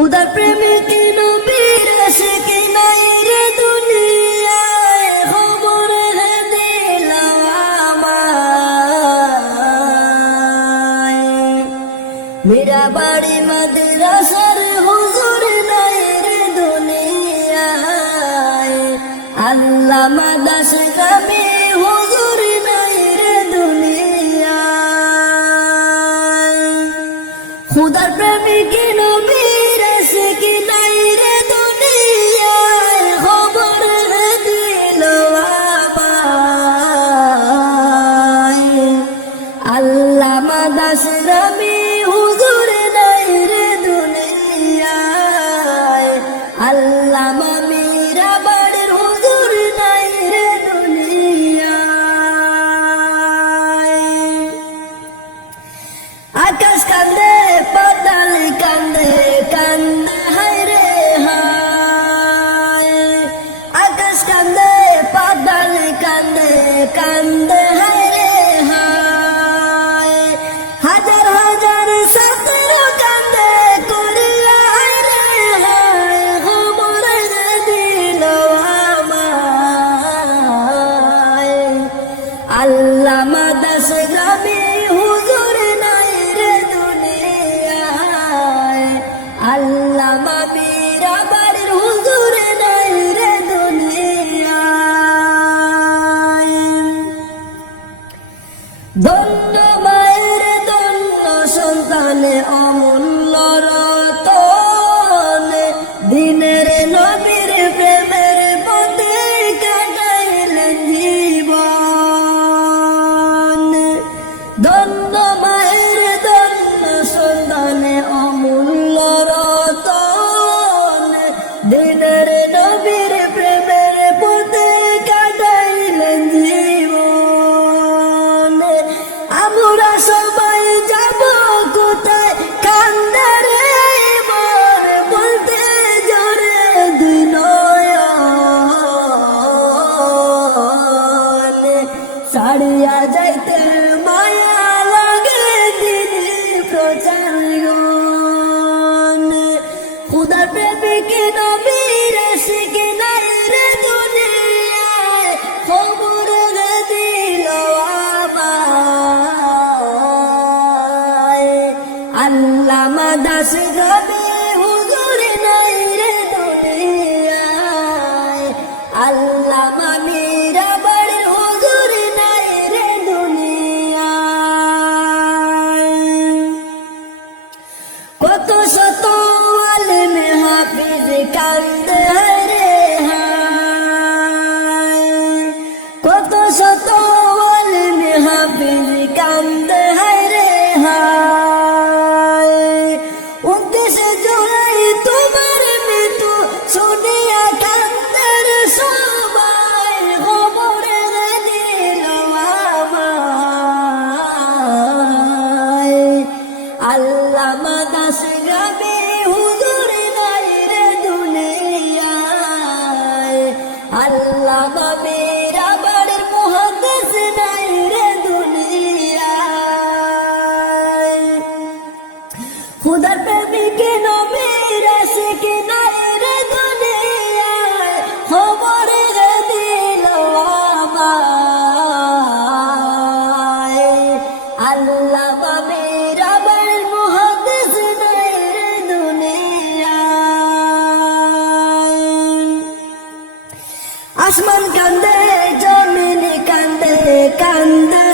খুদার প্রেমিক নবীর আশিক নাই রে দুনিয়ায়, খবর দিল আমায়। মীরা বাড়ি মাদ্রাসার হুজুর নাই রে দুনিয়ায়, আল্লামা দাস গামী হুজুর নাই রে দুনিয়ায়। খুদার প্রেমিক নবীর আশিক নাই রে দুনিয়ায়, খবর দিল আমায়। আল্লামা দাস গামী হুজুর নাই রে দুনিয়ায়, আল্লামা মীরা বাড়ির হুজুর নাই রে দুনিয়ায়। আকাশ কান্দে পাতাল কান্দে কান্দে হায় রে হায়, আকাশ কান্দে পাতাল কান্দে কান্দে হায় রে হায়। হাজার হাজার ছাত্র কান্দে করিয়া হায় রে হায়, খবর দিল আমায়। আল্লামা দাস গামী হুজুর নাই রে দুনিয়ায়, আল্লামা মীরা বাড়ির হুজুর নাই রে দুনিয়ায়। ধন্য মায়ের ধন্য সন্তানে অমূল্য রতন, দিনের নবীর প্রেমের পথে কাটাইলেন জীবন। ধন্য মায়ের ধন্য সন্তানে অমূল্য রতন, দিনের নবীর প্রেমের পথে কাটাইলেন জীবন। আমরা সবাই যাব কোথায় কান্দে রে মন, বলতে জোরে দুই নয়ন। ছাড়িয়া যাইতে মায়া লাগে দিদি প্রচারগণ। খুদার প্রেমিক নবীর আশিক নাই রে দুনিয়ায়, খবর দিল আমায়। আল্লামা দাস গামী হুজুর নাই রে দুনিয়ায়, আল্লামা মীরা বাড়ির হুজুর নাই রে দুনিয়ায়। কত শত আলেম হাফিজ কান্দে রে হায়, কত শত আলেম হাফিজ কান্দে রে হায়। 29 জুলাই তোমার মৃত্যু শুনিয়া কান্দে রে সবাই, খবর দিল আমায়। আল্লামা দাস গামী হুজুর নাই রে দুনিয়ায়, আল্লামা মীরা বাড়ির মুহাদ্দিস নাই রে দুনিয়ায়। খুদার প্রেমিক নবীর আশিক নাই রে দুনিয়ায়, খবর দিল আমায়। আল্লামা মীরা বাড়ির মুহাদ্দিস নাই রে দুনিয়ায়। আসমান কান্দে জমিন কান্দে কান্দে